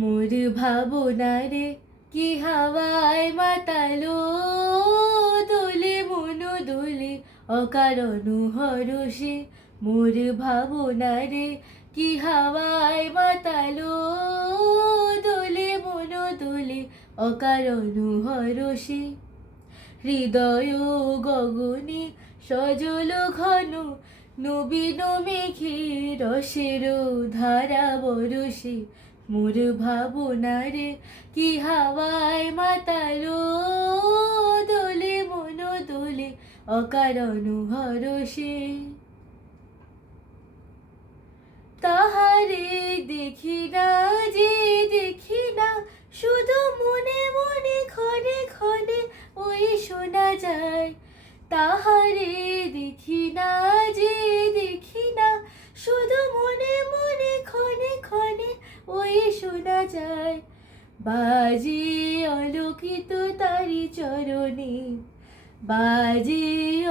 মোর ভাবনারে কি হাওয়ায় মাতালো, দোলে মনো দোলে অকারণ হরষে। মোর ভাবনারে কি হাওয়ায় মাতালো, দোলে মনো দোলে অকারণ হরষে। হৃদয় গগনে সজল ঘন, নবীন মেঘে রসের ধারা বরষে। মোর ভাবনারে কি হাওয়ায় মাতালো, দোলে মনো দোলে অকারণ হরষে। তাহারে দেখি না যে দেখি না, শুধু মনে মনে ক্ষণে ক্ষণে ওই শোনা যায়। তাহারে দেখি না যে দেখি না, শুধু মনে মনে ক্ষণে ক্ষণে ওই শোনা যায়। বাজে অলোকিত তারি চরণে, বাজে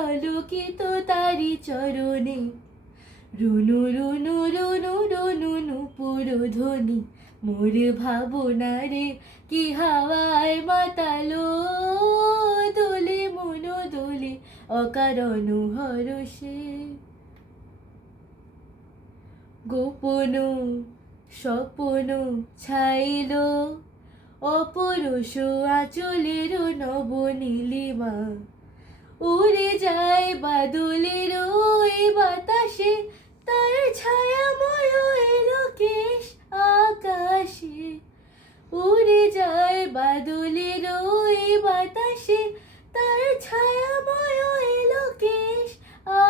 অলোকিত তারি চরণে। রুনু রুনু রুনু রুনু নূপুর ধ্বনি। মোর ভাবনারে কি হাওয়ায় মাতালো, দোলে মনো দোলে অকারণ হরষে। গোপন স্বপন ছাইল, অপরশ আঁচলের নবনীলিমা। উড়ে যায় বাদলের ওই বাতাসে, তার ছায়াময় এলো কেশ আকাশে। উড়ে যায় বাদলের ওই বাতাসে, তার ছায়াময় এলো কেশ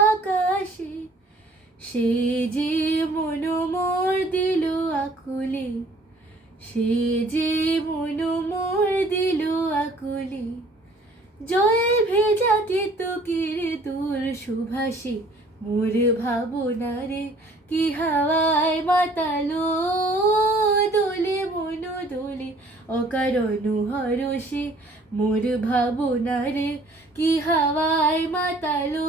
আকাশে। সে যে মন মোর দিল আকুলে, সে যে মন মোর দিল আকুলে। জয়ের ভেজা কেতকীর দূর সুভাষে। মোর ভাবনারে কি হাওয়ায় মাতালো, দোলে মনো দোলে অকারণ হরষে। মোর ভাবনারে কি হাওয়ায় মাতালো,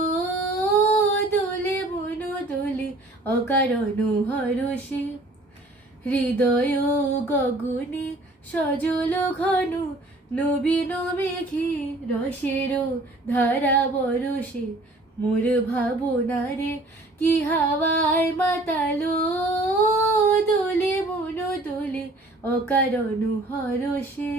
দোলে মনো দোলে অকারণ হরষে। হৃদয় গগনে সজল ঘন, নবীন মেঘে রসের ধারা বরষে। মোর ভাবনারে কি হাওয়ায় মাতালো, দোলে মনো দোলে অকারণ হরষে।